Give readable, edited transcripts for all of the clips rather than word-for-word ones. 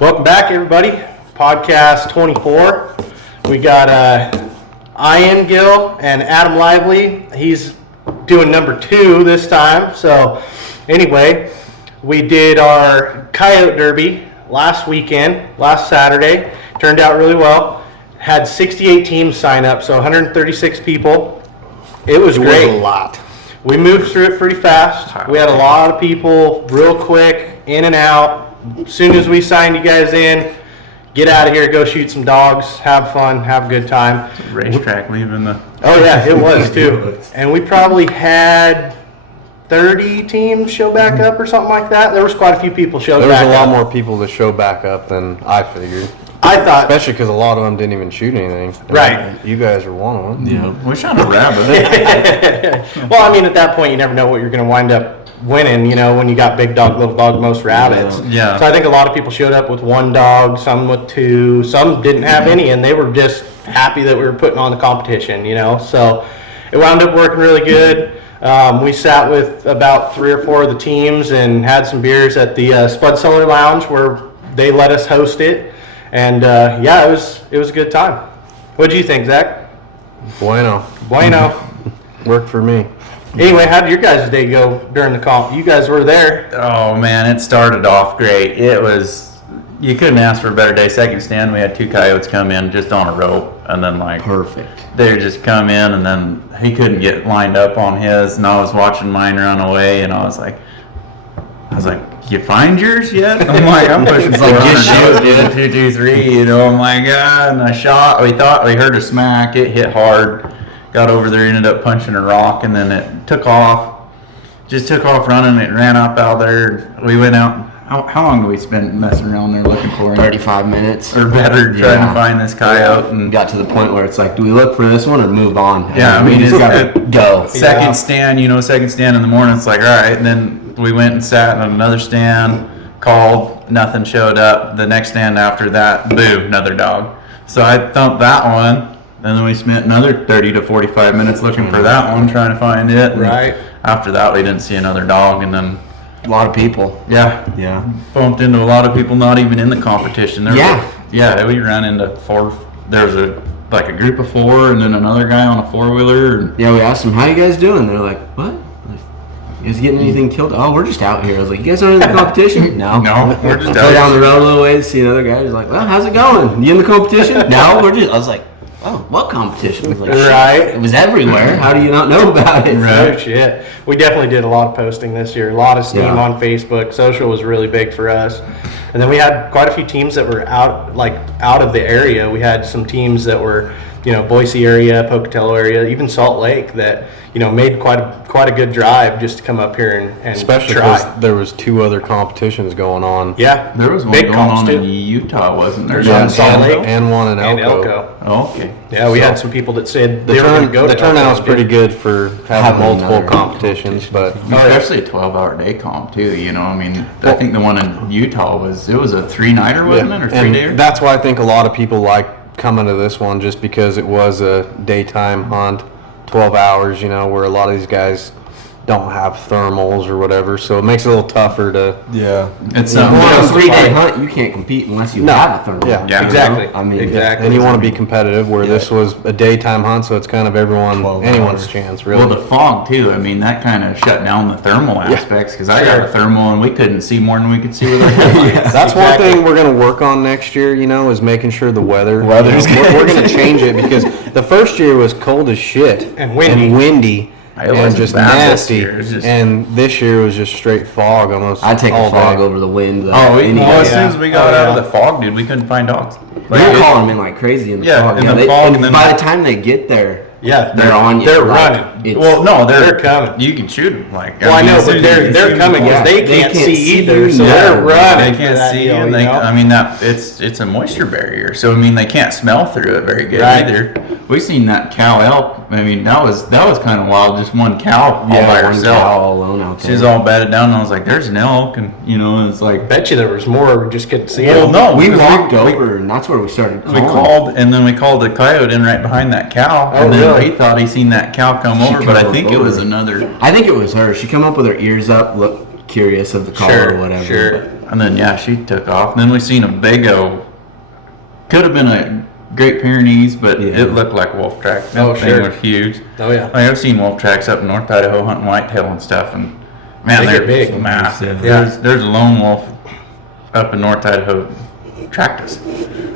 Welcome back, everybody. Podcast 24. We got Ian Gill and Adam Lively. He's doing number 2 this time. So anyway, we did our Coyote Derby last Saturday. Turned out really well. Had 68 teams sign up, so 136 people. It was great. It was a lot. We moved through it pretty fast. We had a lot of people real quick, in and out. As soon as we signed you guys in, get out of here, go shoot some dogs, have fun, have a good time. Racetrack leaving the... Oh yeah, it was too. And we probably had 30 teams show back up or something like that. There was quite a few people showed back up. There was a lot more people to show back up than I figured. I thought... Especially because a lot of them didn't even shoot anything. Right. You guys were one of them. Yeah, we shot a rabbit. Well, I mean, at that point, you never know what you're going to wind up winning, you know, when you got big dog, little dog, most rabbits. Yeah. So I think a lot of people showed up with 1 dog, some with 2, some didn't have any, and they were just happy that we were putting on the competition, you know. So it wound up working really good. We sat with about 3 or 4 of the teams and had some beers at the Spud Cellar Lounge where they let us host it. And yeah, it was a good time. What do you think, Zach? Bueno. Worked for me. Anyway, how did your guys' day go during the comp? You guys were there. Oh, man, it started off great. It was... You couldn't ask for a better day. Second stand, we had 2 coyotes come in just on a rope. And then, like... Perfect. They just come in, and then he couldn't get lined up on his. And I was watching mine run away, and I was like, you find yours yet? I'm like, I'm pushing for like, just shoot, it. 2, 2, 3, you know, oh my God. And I shot. We thought we heard a smack. It hit hard. Got over there, ended up punching a rock, and then it took off. Just took off running. It ran up out there. We went out. How long do we spend messing around there looking for it? 35 minutes. Or better, trying to find this coyote. And got to the point where it's like, do we look for this one or move on? Yeah, I mean, we just gotta go. Second stand in the morning, it's like, all right. And then we went and sat on another stand, called, nothing showed up. The next stand after that, boo, another dog. So I thumped that one. And then we spent another 30 to 45 minutes looking for that one, trying to find it. And right. After that, we didn't see another dog. And then, A lot of people. yeah, bumped into a lot of people not even in the competition. Yeah. We ran into 4. There was a group of 4, and then another guy on a 4-wheeler. Yeah, we asked them, how you guys doing? They're like, what? You guys getting anything killed? Oh, we're just out here. I was like, you guys aren't in the competition? No, we're just go down the road a little ways, see another guy. He's like, well, how's it going? You in the competition? No, we're just. I was like, oh, what competition? I was like, right. It was everywhere. How do you not know about it? Oh shit. We definitely did a lot of posting this year. A lot of steam on Facebook. Social was really big for us. And then we had quite a few teams that were out of the area. We had some teams that were, you know, Boise area, Pocatello area, even Salt Lake that, you know, made quite a good drive just to come up here and Especially try. because there was 2 other competitions going on. Yeah. There was one big going on too. in Utah, wasn't there? Yeah, Salt Lake. And one in And Elko. Elko. Oh, okay. Yeah, we had some people that said they were going to go to The turnout was Elko. pretty good for having Having multiple another competitions, but Especially a 12-hour day comp too. You know, I mean, I think the one in Utah was a 3-nighter, wasn't it, or 3-dayer? and that's why I think a lot of people like coming to this one, just because it was a daytime hunt, 12 hours, you know, where a lot of these guys don't have thermals or whatever, so it makes it a little tougher to. Yeah. It's On a something. 3-day hunt, you can't compete unless you have a thermal. Yeah. Yeah. Exactly. I mean, exactly. And you want to be competitive, where this was a daytime hunt, so it's kind of 12 anyone's hours. chance, really. Well, the fog too. I mean, that kind of shut down the thermal aspects because I got a thermal and we couldn't see more than we could see with our headlights. That's one thing we're going to work on next year, you know, is making sure the weather. Weather's you know, we're going to change it because the first year was cold as shit And windy. It and wasn't just bad this nasty. year. It's just- And this year was just straight fog almost. I take all the fog day. over the wind. Oh, any as day. soon as we got out of the fog, dude, we couldn't find dogs. We were calling them in like crazy in the Yeah, fog. in the they, fog, and and then- by the time they get there, Yeah, they're on you. They're Like, running. Well, no, They're coming. You can shoot them. Like, Well, I mean, know, as but soon as you they're shoot coming them, because they can't see either, you. so Yeah, they're running. They for can't that see deal, and you they, know? I mean that it's a moisture barrier, so I mean they can't smell through it very good Right. either. We seen that cow elk. I mean that was kind of wild. Just one cow all by one cow herself. all alone out there. She's all bedded down, and I was like, "There's an elk," and it's like, Bet you there was more. We just couldn't see well, them. no, we because walked over, and that's where we started We calling. called, and then we called the coyote in right behind that cow, Oh, and then really? he thought he seen that cow come She over, but I come think it over. was another. I think it was her. She come up with her ears up, looked curious of the call Sure, or whatever. sure. And then she took off. And then we seen a big could have been a Great Pyrenees, but Yeah. it looked like wolf track. That Oh, thing sure. was huge. Oh yeah. Like I've seen wolf tracks up in North Idaho hunting whitetail and stuff, and man, They they're get big. massive. Yeah. There's a lone wolf up in North Idaho tracked us.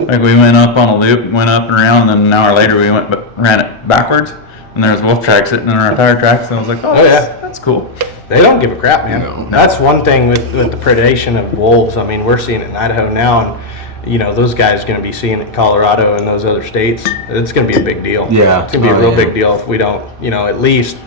Like we went up on a loop, went up and around, and then an hour later we ran it backwards, and there was wolf tracks sitting in our tire tracks, and I was like, oh, Oh, yeah. that's cool. They don't give a crap, man. No. That's one thing with the predation of wolves. I mean, we're seeing it in Idaho now, and those guys are going to be seeing it in Colorado and those other states. It's going to be a big deal. Yeah. It's going to be a Oh, real yeah. big deal if we don't, at least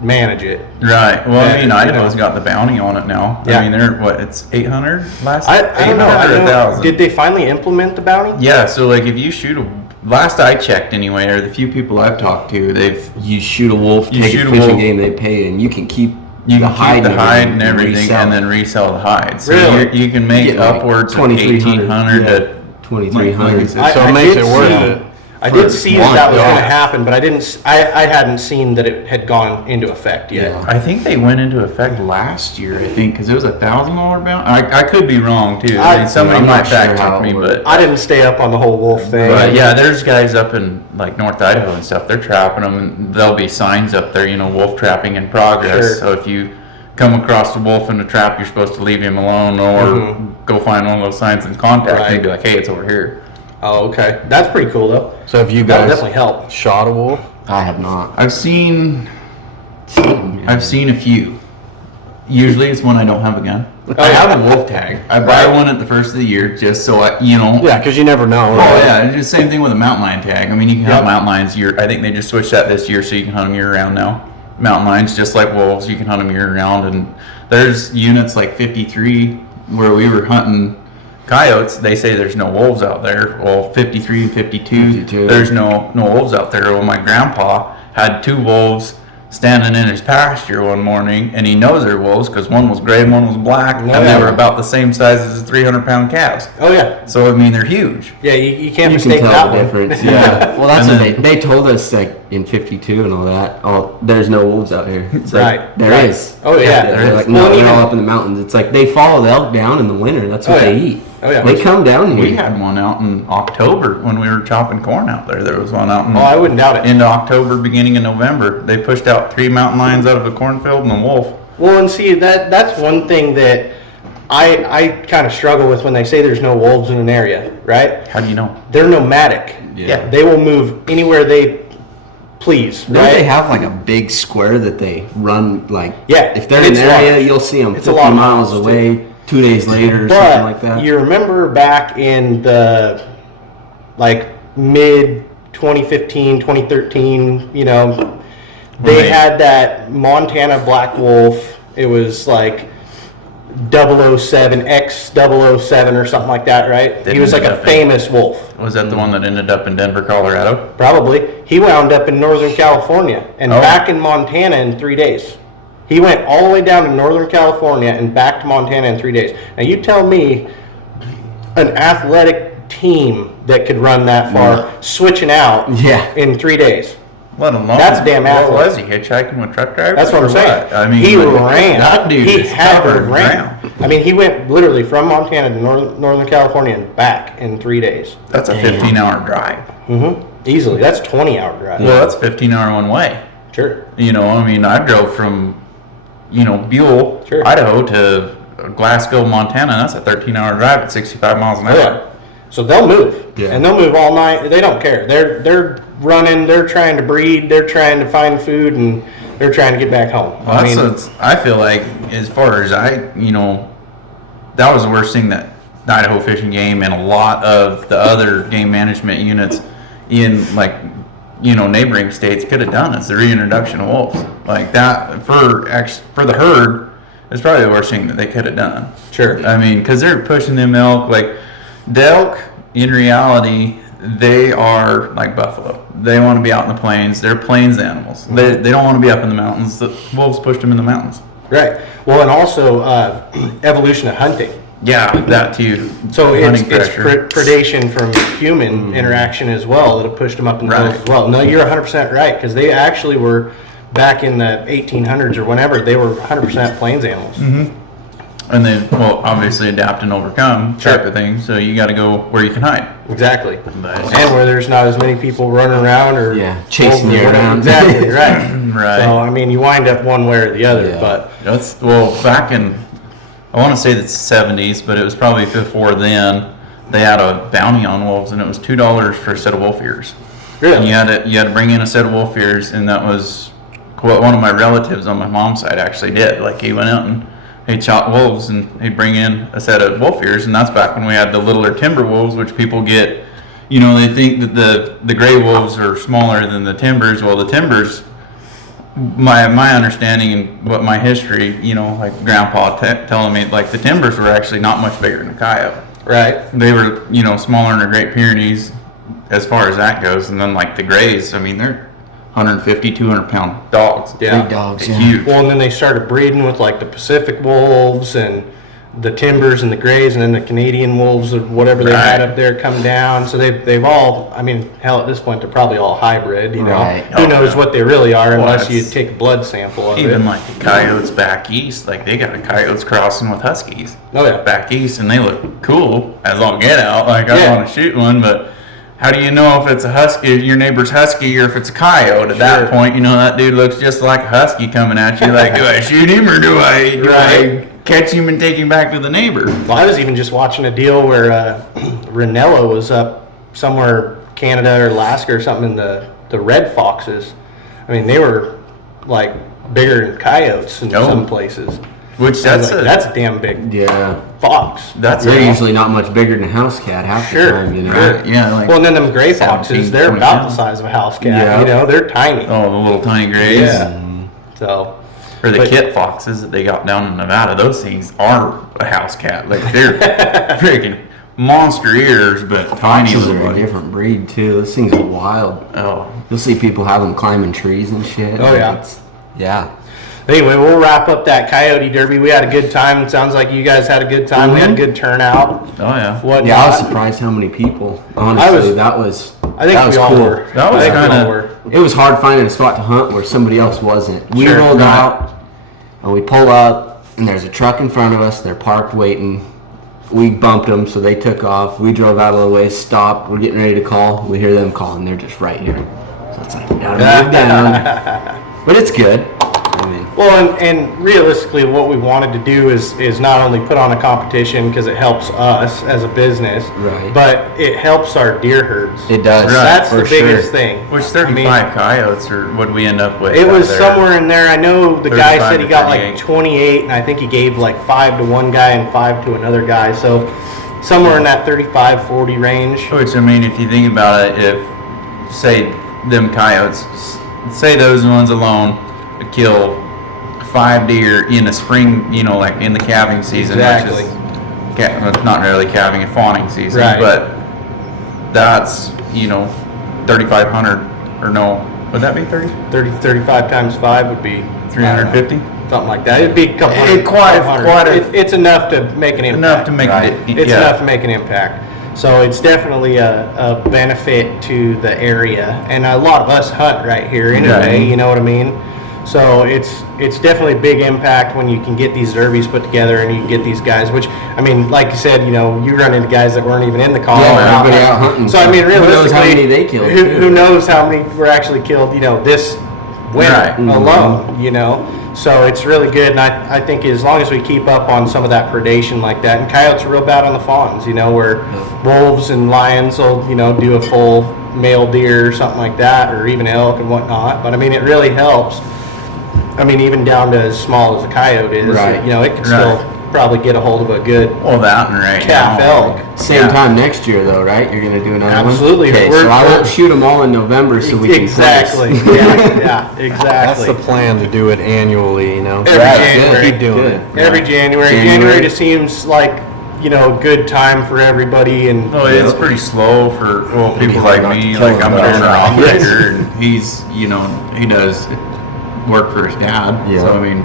manage it. Right. Well, I mean, And, Idaho's got the bounty on it now. Yeah. I mean, they're it's 800 last. I don't know. 800 or 1,000. Did they finally implement the bounty? Yeah. So like, if you shoot last I checked anyway, or the few people I've talked to, You shoot a wolf, You take shoot a a fishing wolf. game, they pay, and you can keep you the can hide keep the hide and everything, resell and it. then resell the hide. So Really? you can make You get, like, upwards of 2,300, 1,800 yeah. to 2,300. Like, So it makes did it worth see- it. I did see that was yeah. going to happen, but I didn't. I hadn't seen that it had gone into effect yet. Yeah. I think they went into effect last year. I think because it was $1,000 bounty. I could be wrong too. I mean, somebody I'm might not sure fact how check it me, works. but I didn't stay up on the whole wolf thing. But yeah, there's guys up in like North Idaho and stuff. They're trapping them, and there'll be signs up there, wolf trapping in progress. Sure. So if you come across a wolf in a trap, you're supposed to leave him alone, or go find one of those signs and contact him Right. and be like, "Hey, it's over here." Oh, okay. That's pretty cool though. So if you That'll guys definitely help. shot a wolf, I have not. I've seen a few. Usually it's when I don't have a gun. I have a wolf tag. I buy one at the first of the year just so yeah, because you never know. Oh yeah, it's just the same thing with a mountain lion tag. I mean, you can have mountain lions. I think they just switched that this year, so you can hunt them year round now. Mountain lions, just like wolves, you can hunt them year round. And there's units like 53 where we were hunting coyotes. They say there's no wolves out there. Well, 53 and 52, there's no wolves out there. Well, my grandpa had 2 wolves standing in his pasture one morning, and he knows they're wolves because one was gray and one was black, and yeah. they were about the same size as the 300-pound calves. Oh yeah. So I mean, they're huge. Yeah, you can't You can mistake tell that the one. difference. Yeah. Well, that's And what they told us like in 52 and all that. Oh, there's no wolves out here. It's like, Right, there right. is. Oh, yeah, They're there is. like, Well, no, they're even- all up in the mountains. It's like they follow the elk down in the winter. That's what Oh, yeah. they eat. Oh, yeah. They come down here. We had one out in October when we were chopping corn out there. There was one out in Oh, I wouldn't doubt it. into October, beginning of November. They pushed out 3 mountain lions out of a cornfield and a wolf. Well, and see that's one thing that I kind of struggle with when they say there's no wolves in an area, right? How do you know? They're nomadic. Yeah. They will move anywhere they please, Don't right? they have like a big square that they run like? Yeah, If they're in it's an area, large. you'll see them It's a 50 lot of miles miles, away. 2 days later or But something like that. you remember back in the like mid 2015, 2013, they had that Montana black wolf. It was like 007, X007 or something like that, right? He was like a famous wolf. Was that the one that ended up in Denver, Colorado? Probably. He wound up in Northern California and Oh. back in Montana in 3 days. He went all the way down to Northern California and back to Montana in 3 days. Now you tell me an athletic team that could run that far, switching out Yeah. in 3 days. Let alone. That's damn What athletic. was he, hitchhiking with truck drivers? That's what or I'm saying. I mean, he like, ran. That dude he is had to covered have ran. ground. I mean, he went literally from Montana to Northern California and back in 3 days. That's a 15-hour drive. Easily. That's 20-hour drive. Well, that's 15-hour one way. Sure. I mean, I drove from, Buell, Sure. Idaho to Glasgow, Montana. That's a 13-hour drive at 65 miles an hour. Oh, yeah. So they'll move, Yeah. and they'll move all night. They don't care. They're running. They're trying to breed. They're trying to find food, and they're trying to get back home. Well, I feel like, as far as that was the worst thing that the Idaho Fish and Game and a lot of the other game management units in like neighboring states could have done is the reintroduction of wolves. Like that for the herd is probably the worst thing that they could have done. Sure. I mean, because they're pushing them elk. Like the elk, in reality, they are like buffalo. They want to be out in the plains. They're plains animals. They don't want to be up in the mountains. The wolves pushed them in the mountains. Right. Well, and also evolution of hunting. Yeah, that too. So it's Hunting pressure. predation from human interaction as well that have pushed them up in the Right. hills as well. No, you're 100% right, because they actually were, back in the 1800s or whenever, they were 100% plains animals. And then, well, obviously adapt and overcome type Sure. of thing. So you got to go where you can hide. Exactly. But- And where there's not as many people running around or chasing you or whatever. around. Exactly, right. Right. So, I mean, you wind up one way or the other, Yeah. but Back in, I want to say the 70s, but it was probably before then. They had a bounty on wolves, and it was $2 for a set of wolf ears. And really. you had to bring in a set of wolf ears, and that was what one of my relatives on my mom's side actually did. Like he went out and he'd shot wolves, and he'd bring in a set of wolf ears, and that's back when we had the littler timber wolves, which people get. They think that the gray wolves are smaller than the timbers. Well, the timbers, my understanding and what my history, like Grandpa telling me, like the timbers were actually not much bigger than a coyote. Right. They were, smaller than the Great Pyrenees as far as that goes. And then like the grays, I mean, they're 150, 200 pound dogs. Yeah. Big dogs, They're yeah. huge. Well, and then they started breeding with like the Pacific wolves and the timbers and the grays, and then the Canadian wolves or whatever they had Right. up there come down. So they've all, I mean, hell, at this point they're probably all hybrid. Right. Who Oh, knows yeah. what they really are Well, unless you it's- take a blood sample of Even it. like the coyotes back east, like they got the coyotes crossing with huskies. Oh, yeah. Back east, and they look cool as all get out. Like I Yeah. want to shoot one, but how do you know if it's a husky, your neighbor's husky, or if it's a coyote? At Sure. that point, that dude looks just like a husky coming at you. Like, do I shoot him or do I Right. catch him and take him back to the neighbor? Well, I was even just watching a deal where Ranello was up somewhere, Canada or Alaska or something, in the red foxes. I mean, they were like bigger than coyotes in Oh. some places. Which I was that's like, a that's a damn big Yeah. fox. that's They're a usually not much bigger than a house cat half the Sure, time, you know. sure. yeah, like Well, and then them gray 17, foxes, they're 20 about the pounds. size of a house cat. Yeah. They're tiny. oh, the little tiny grays. Yeah. So, Or the But- kit foxes that they got down in Nevada, those things are a house cat. Like they're freaking monster ears, but tiny Foxes little are a ones. different breed too. Those things are wild. Oh, You'll see people have them climbing trees and shit. Oh, yeah. Yeah. anyway, we'll wrap up that Coyote Derby. We had a good time. It sounds like you guys had a good time. We had a good turnout. oh yeah. What? Yeah, I was surprised how many people. Honestly, I was- that was. I think that was we all cool. were. That was I think we all kinda- were. It was hard finding a spot to hunt where somebody else wasn't. We Sure. rolled Right. out, and we pull up, and there's a truck in front of us. They're parked waiting. We bumped them, so they took off. We drove out a little ways, stopped. We're getting ready to call. We hear them calling. They're just right here. So it's like, gotta move down. But it's good. I mean, Well, and realistically, what we wanted to do is not only put on a competition because it helps us as a business, Right. but it helps our deer herds. it does. Right, That's for the biggest sure. thing. Which I mean, 35 coyotes, or what we end up with? It out was there? somewhere in there. I know the guy 35 said he to got like 38. 28, and I think he gave like 5 to one guy and 5 to another guy. So somewhere in that 35-40 range. Which, I mean, if you think about it, if, say, them coyotes, say those ones alone kill 5 deer in a spring, like in the calving season, Exactly. which is well, not really calving and fawning season, Right. but that's, 3,500, or no, would that be 35 times 5 would be 350? something like that. It'd be a couple hundred. Quite It's enough to make an impact. enough to make Right. it. It's yeah. enough to make an impact. So it's definitely a benefit to the area, and a lot of us hunt right here anyway. Right. You know what I mean? So it's definitely a big impact when you can get these derbies put together and you can get these guys. Which, I mean, like you said, you run into guys that weren't even in the call. Yeah, or everybody out hunting. So I mean, Who knows realistically, how many they killed, Who, too. who knows how many were actually killed? This winter Right. alone. So it's really good, and I think as long as we keep up on some of that predation like that, and coyotes are real bad on the fawns, where wolves and lions will, do a full male deer or something like that, or even elk and whatnot. But I mean, it really helps. I mean, even down to as small as a coyote is, Right. it can Right. probably get a hold of a good Well, that and right calf now. elk. Same Yeah. time next year, though, right? You're gonna do another Absolutely. one. Okay, We're- so I we're- won't shoot them all in November, so we can Exactly. place. Yeah, That's exactly. the plan, to do it annually, you know. Every Right, January. Keep doing Good. it. Every January. January just seems like, you know, a good time for everybody. And Well, it's pretty slow for people like hard not me. to kill Like I'm him, an though. owner operator, and he's he does work for his dad. Yeah. So I mean,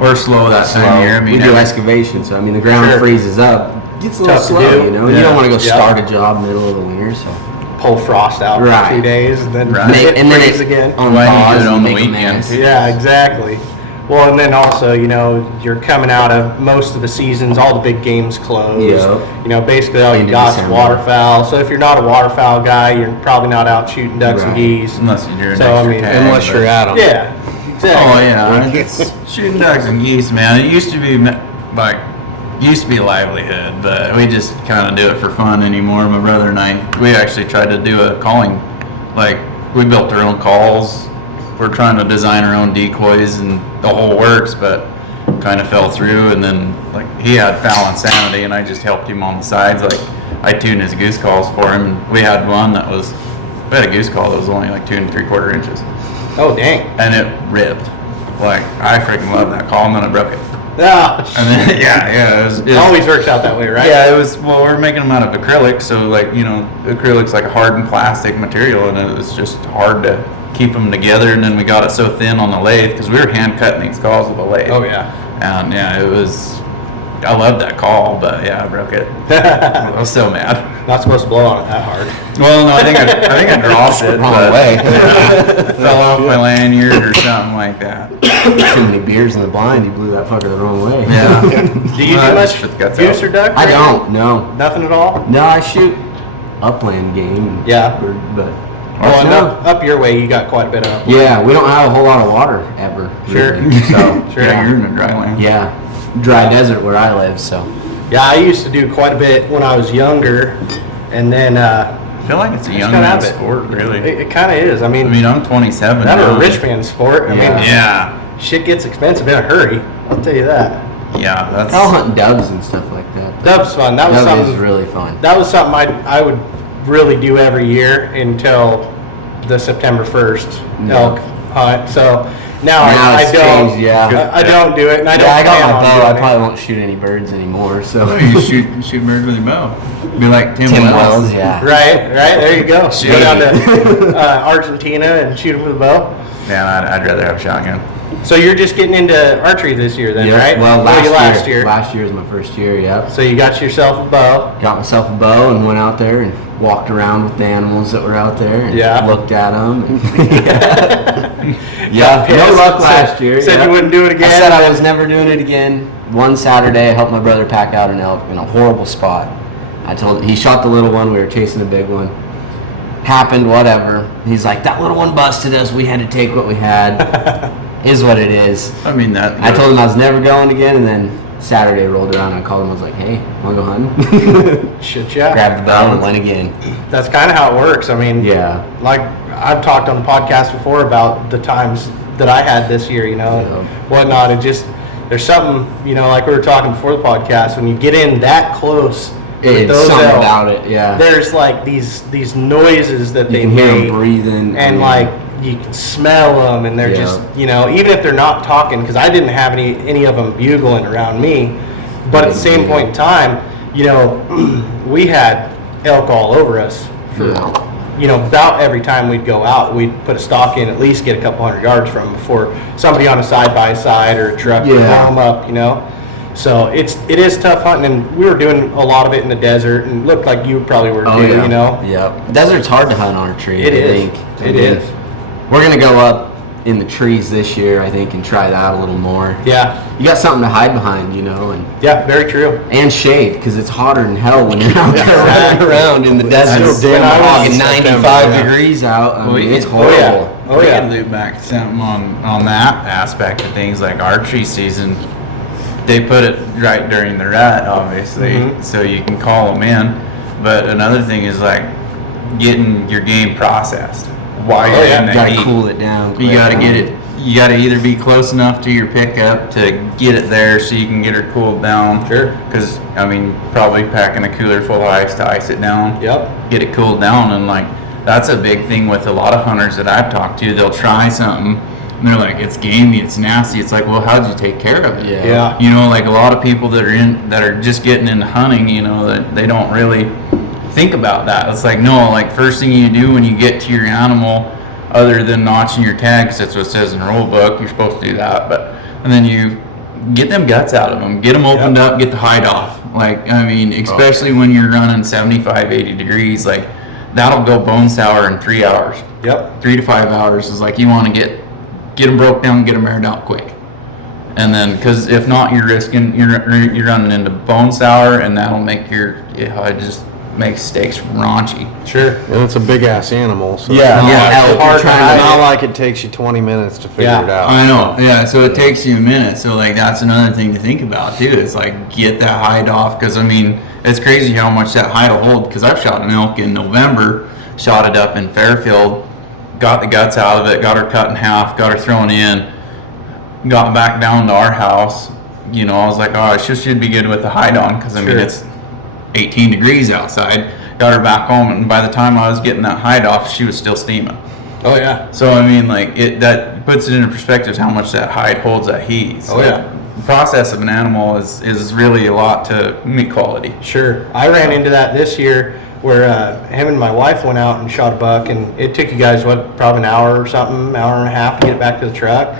we're slow that time of year. I mean, we do every- excavation, so I mean the ground Sure. freezes up. Gets a little Tough to slow, do. you know. Yeah. You don't want to go Yeah. start a job middle of the winter, so. pull frost out Right. for 2 days and then Right. it and then freeze it again. on Why do you pause do it and on the make a weekend? mess. Yeah, exactly. Well, and then also, you know, you're coming out of most of the seasons, all the big games closed. Yeah. You know, basically all you Into got is December. waterfowl. So if you're not a waterfowl guy, you're probably not out shooting ducks and Right. geese. unless you're an So, I extra mean, tag, Unless but- you're at them. Yeah, exactly. Oh yeah, it's shooting ducks and geese, man. It used to be like used to be a livelihood, but we just kind of do it for fun anymore. My brother and I, we actually tried to do a calling, like we built our own calls. We're trying to design our own decoys and the whole works, but kind of fell through. And then like he had foul insanity, and I just helped him on the sides. Like I tuned his goose calls for him, and we had one that was we had a goose call that was only like 2 3/4 inches. Oh, dang. And it ripped. Like I freaking love that call, and then I broke it. Ah, And then it was, it always works out that way, right? yeah, it was. Well, we're making them out of acrylic, so like acrylic's like a hardened plastic material, and it was just hard to keep them together. And then we got it so thin on the lathe because we were hand cutting these calls with a lathe. Oh, yeah. And yeah, it was. I loved that call, but yeah, I broke it. I was so mad. Not supposed to blow on it that hard. Well, no, I think I dropped it. Wrong but- way. Fell off my lanyard or something like that. Too many beers in the blind, you blew that fucker the wrong way. Yeah. Do you do much Shit guts goose out. or duck? I or don't, no. Nothing at all? No, I shoot upland game. Yeah. But Well, and no. up your way, you got quite a bit of. Yeah, we don't have a whole lot of water ever. Sure. really. So, Sure. Yeah, you're in a dry land. yeah, dry desert where I live, so. Yeah, I used to do quite a bit when I was younger, and then I feel like it's a young kinda man's have it. sport, really. it kind of is. I mean, I mean, I'm 27 that now. or a rich man's sport. I mean, Yeah, shit gets expensive in a hurry. I'll tell you that. yeah, that's. I'll hunt doves and stuff like that. Dub's fun. That was Dove is something. really fun. That was something I would really do every year until the September 1st elk hunt. So now, Now I it's don't. changed, yeah. I don't do it, and I don't. Yeah, I got plan my on bow. doing I it. probably won't shoot any birds anymore, so. Oh, you shoot birds with your bow. Be like Tim, Tim Wells. Wells, yeah. Right. There you go. Shoot. Go down to Argentina and shoot them with a bow. Yeah, I'd rather have a shotgun. So you're just getting into archery this year, then, Yeah, right? well, Or you last year. Last year was my first year, yep. So you got yourself a bow. Got myself a bow and went out there and walked around with the animals that were out there and Yeah. looked at them. Got no pissed, luck said- last year. Said yeah. you wouldn't do it again. I said I was never doing it again. One Saturday, I helped my brother pack out an elk in a horrible spot. He shot the little one. We were chasing a big one. Happened, whatever. He's like, that little one busted us. We had to take what we had. Is what it is. I mean that. I told him I was never going again, and then Saturday rolled around and I called him. I was like, hey, want to go hunting? Shit, yeah. Grabbed the bow and went again. That's kind of how it works. I mean, Yeah. like I've talked on the podcast before about the times that I had this year, Yeah. whatnot. It just, there's something, like we were talking before the podcast, when you get in that close with It's those something elk, about it, yeah. there's like these noises that You they can hear make, them breathing. and like you can smell them, and they're Yeah. just, even if they're not talking, because I didn't have any of them bugling around me, but at the same point in time, we had elk all over us for about every time we'd go out, we'd put a stalk in, at least get a couple 100 yards from them before somebody on a side-by-side or a truck would Yeah. blow them up, So it is tough hunting, and we were doing a lot of it in the desert, and looked like you probably were Oh, too, yeah. Yep. Desert's hard to hunt archery. It I is. think. It is. We're gonna go up in the trees this year, I think, and try that a little more. Yeah, You got something to hide behind, yeah, very true. and shade, because it's hotter than hell when you're out there Exactly. running around in the desert. That's when I was Fucking in 95 yeah. degrees out. I mean, it's Oh, horrible. yeah. Oh, we yeah. can loop back to something on that aspect of things, like archery season. They put it right during the rut, obviously, Mhm. so you can call them in. But another thing is like getting your game processed while Oh, you're yeah. in You the gotta heat. cool it down. You quick. got to get it you got to either be close enough to your pickup to get it there so you can get her cooled down. Sure. Because I mean, probably packing a cooler full of ice to ice it down. Yep. Get it cooled down, and like that's a big thing with a lot of hunters that I've talked to. They'll try something and they're like, it's gamey, it's nasty. It's like, well, how'd you take care of it? Yeah. You know, like a lot of people that are just getting into hunting, you know, that they don't really think about that. It's like, no, like first thing you do when you get to your animal, other than notching your tag, because that's what it says in the rule book, you're supposed to do that, but and then you get them guts out of them, get them opened up, get the hide off. Like, I mean, especially when you're running 75, 80 degrees, like that'll go bone sour in 3 hours. Yep. 3 to 5 hours is like, you want to get them broke down, get them aired out quick. And then, because if not, you're risking, you're running into bone sour, and that'll make it just makes steaks raunchy. Sure. And it's a big ass animal, so Yeah. it's Elk, hard you're to trying to it's not hide it. like it takes you 20 minutes to figure Yeah. it out. I know, yeah. So it takes you a minute. So like that's another thing to think about too. It's like get that hide off, because I mean it's crazy how much that hide will hold. Because I've shot an elk in November, shot it up in Fairfield, got the guts out of it, got her cut in half, got her thrown in, got back down to our house. You know, I was like, oh, she should be good with the hide on, because I mean Sure. it's 18 degrees outside. Got her back home, and by the time I was getting that hide off, she was still steaming. Oh yeah. So I mean, like that puts it into perspective how much that hide holds that heat. So Oh, yeah. The process of an animal is really a lot to meat quality. Sure. I ran into that this year where him and my wife went out and shot a buck, and it took you guys probably an hour or something, hour and a half to get it back to the truck.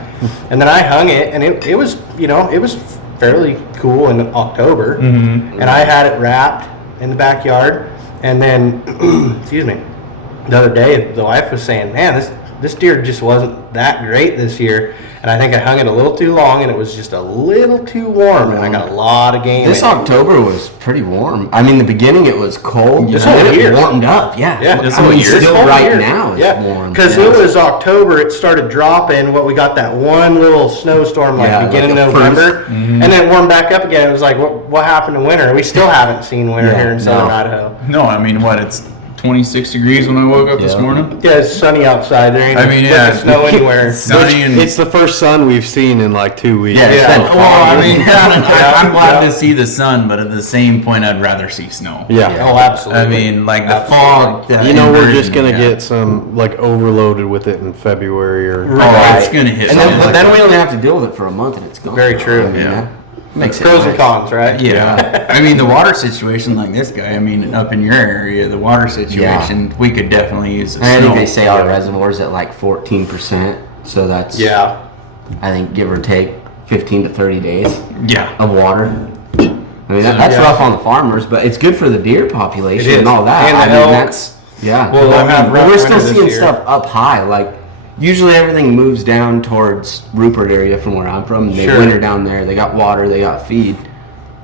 And then I hung it, and it was it was fairly cool in October, and I had it wrapped in the backyard. And then, excuse me, the other day the wife was saying, man, this deer just wasn't that great this year. And I think I hung it a little too long, and it was just a little too warm, and I got a lot of game. This in it. October was pretty warm. I mean, the beginning it was cold. This and whole then year. it warmed up. Yeah. Yeah, this I whole mean, year. still Whole right year. now it's warm. Because Yeah. it was October, it started dropping. We got that one little snowstorm Yeah, beginning like of the November, and then it warmed back up again. It was like, what happened to winter? We still haven't seen winter Yeah, here in southern no. Idaho. No, I mean what? It's 26 degrees when I woke up this Yeah. morning. Yeah, it's sunny outside. There ain't I mean, a lick yeah, of snow anywhere. Sunny and It's the first sun we've seen in like 2 weeks. Yeah, it's Yeah. been well, I fine. mean, I'm glad to see the sun, but at the same point, I'd rather see snow. Yeah. Oh, absolutely. I mean, like the Absolutely. fog. that You know, we're inversion just gonna we got. get some like overloaded with it in February or Oh, it's gonna hit. And then, something. but then we only have to deal with it for a month, and it's gone. Very true. I mean, Yeah. that makes it Pros and nice. cons, right? Yeah, I mean the water situation like this guy. I mean up in your area, the water situation, we could definitely use a I snow. think they say our reservoir's at like 14%, so that's Yeah. I think give or take 15 to 30 days Yeah, of water. I mean that's Yeah. rough on the farmers, but it's good for the deer population It is. and all that. And I the mean elk. that's yeah. Well, they'll have but rough we're still winter this seeing year. stuff up high. Like usually everything moves down towards Rupert area from where I'm from. They Sure. winter down there. They got water. They got feed.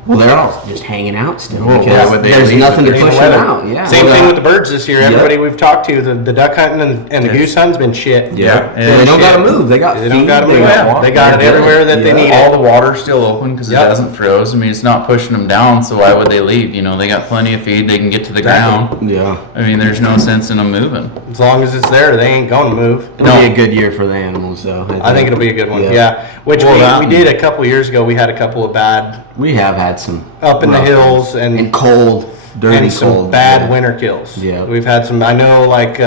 Well, they're all just hanging out still Well, because yeah, would they there's leave nothing to with the push weather? them out. Yeah. Same Well, thing with the birds this year. Yeah. Everybody we've talked to, the duck hunting and the goose hunting's been shit. Yeah. Yeah, They don't shit. gotta move. They got They feed. don't gotta move. got water. They got it They're good. everywhere that they need all it. the water's still open because Yep. it hasn't froze. I mean, it's not pushing them down, so why would they leave? You know, they got plenty of feed. They can get to the Exactly. ground. Yeah. I mean, there's no sense in them moving. As long as it's there, they ain't going to move. It'll be a good year for the animals, though. I think it'll be a good one. Yeah. Yeah. Which Well, we did a couple years ago. We had a couple of bad We have had some up in the rough hills ones. and and cold, dirty and some cold. bad yeah. winter kills. Yeah. We've had some. I know, like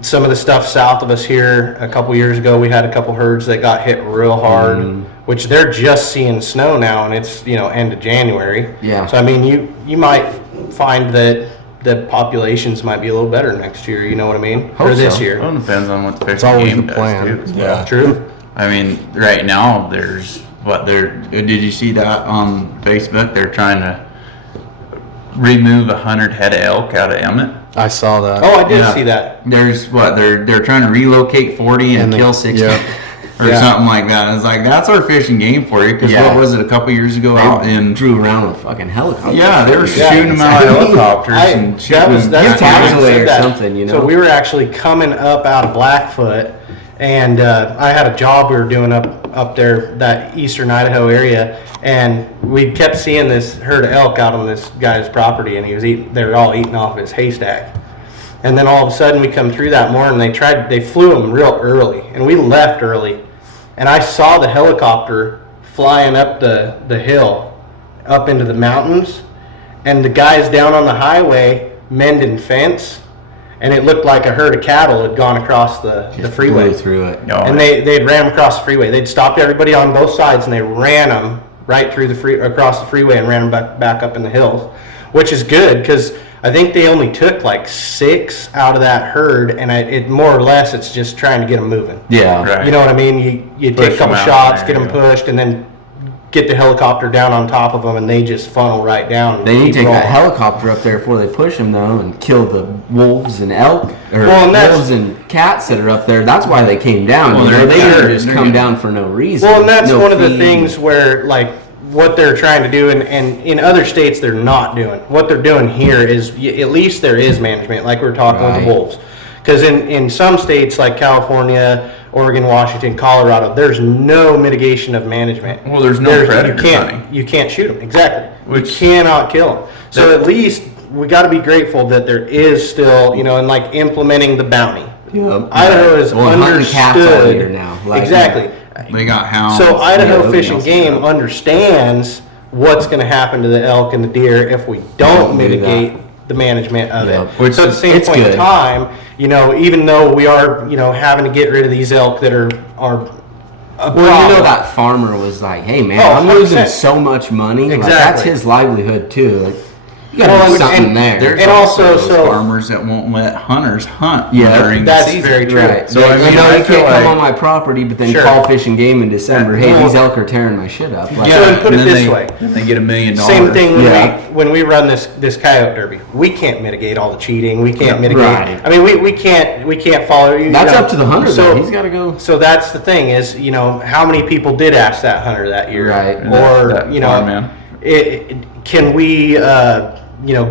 some of the stuff south of us here. A couple years ago, we had a couple herds that got hit real hard. Mm-hmm. Which they're just seeing snow now, and it's end of January. Yeah. So I mean, you might find that the populations might be a little better next year. You know what I mean? Hope Or this so. year. Well, it depends on what the fishing always game the does, plan. too. Yeah. True. I mean, right now there's did you see that on Facebook? They're trying to remove 100 head of elk out of Emmett. I saw that. Oh, I did Yeah. see that. There's they're trying to relocate 40 and And they- kill 60 yeah. or Yeah. something like that. It's like that's our fishing game for you because Yeah. what was it a couple years ago out They in drew around with fucking helicopters. yeah they were Yeah, shooting them out of exactly. helicopters and shooting That's them. tax funny you away said or that. something, you know? So we were actually coming up out of Blackfoot, and I had a job we were doing up there, that eastern Idaho area, and we kept seeing this herd of elk out on this guy's property, and they were all eating off his haystack. And then all of a sudden we come through that morning, they flew them real early, and we left early. And I saw the helicopter flying up the hill, up into the mountains, and the guys down on the highway mending fence, and it looked like a herd of cattle had gone across the freeway. Blew through it. Oh, And they'd ran them across the freeway. They'd stopped everybody on both sides, and they ran them right through across the freeway and ran them back up in the hills, which is good because I think they only took like 6 out of that herd, and it more or less it's just trying to get them moving. Yeah. Right. You know what I mean? You Push take a couple them out shots, there, get them yeah. pushed, and then get the helicopter down on top of them, and they just funnel right down. and They need to keep take that rolling. helicopter up there before they push them though, and kill the wolves and elk, or Well, and that's- wolves and cats that are up there. That's why they came down. Well, You know, they're- they didn't they're- just they're come gonna- down for no reason. Well, and that's No one of the feed. things where, like, what they're trying to do, and in other states they're not doing. What they're doing here is, at least there is management, like we were talking with Right. the wolves. Because in some states like California, Oregon, Washington, Colorado, there's no mitigation of management. Well, there's no predator hunting. You can't shoot them, exactly. Which- You cannot kill them. So at least we got to be grateful that there is still, and like implementing the bounty. Yep. Idaho is Well, and hunting cats all understood. year now, like- Exactly. They got hounds. So Idaho Yeah, Fish and else Game yeah. understands what's going to happen to the elk and the deer if we don't Don't do mitigate that. the management of Yep. it. Which So at the same it's point in good. time, even though we are, having to get rid of these elk that are a Well, problem. that farmer was like, "Hey, man, Oh, I'm losing 100%. so much money. Like, Exactly. that's his livelihood too. Like, you got to Well, do and- something and there." There's And also, those so- farmers that won't let hunters hunt Yeah, during that's the season. very true. Right. So, So I mean, you know, I you feel can't come like- on my property, but then Sure. call Fish and Game in December. Hey, Well- these elk are tearing my shit up. Like, So, and put it then this way. then they get $1 million. Same thing when, Yeah. when we run this coyote derby. We can't mitigate all the cheating. We can't mitigate. Right. I mean, we can't follow. that's up to the hunter. So though. He's got to go. So that's the thing is, how many people did ask that hunter that year? Right. Or, That farmman. can we,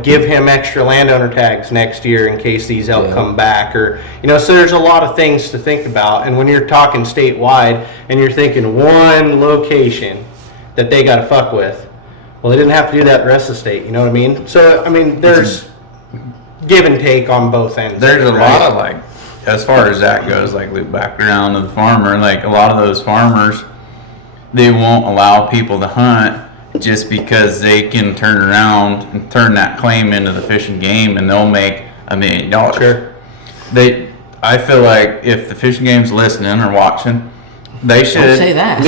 give him extra landowner tags next year in case these elk Yeah. come back? Or, so there's a lot of things to think about. And when you're talking statewide and you're thinking one location that they got to fuck with, well, they didn't have to do that the rest of the state. You know what I mean? So, I mean, there's give and take on both ends. There's a right? lot of as far as that goes, loop back around to the farmer, a lot of those farmers, they won't allow people to hunt just because they can turn around and turn that claim into the Fish and Game and they'll make $1 million. Sure. I feel like if the Fish and Game's listening or watching, they should. Don't say that.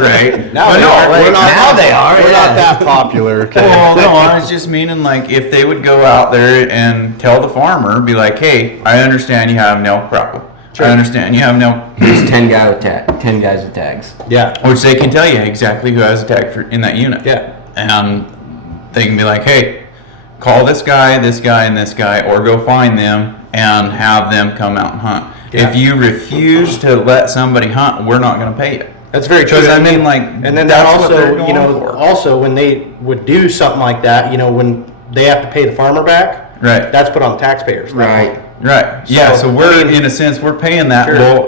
Right? Now But they no, are. like, We're not, now they are, We're yeah. not that popular. Okay. Well, no, I was just meaning if they would go out there and tell the farmer, be like, hey, I understand you have an elk problem. Sure. I understand you have an elk, Here's 10 guys with tags. Yeah. which they can tell you exactly who has a tag in that unit. Yeah. And they can be like, hey, call this guy, and this guy, or go find them and have them come out and hunt. Yeah. If you refuse to let somebody hunt, we're not going to pay you. That's very true. Because I mean, and then that that's what they're also, going for. also when they would do something like that, when they have to pay the farmer back, Right. that's put on taxpayers. at that Right. point. Right. Yeah. So I we're mean- in a sense we're paying that. Sure. Well,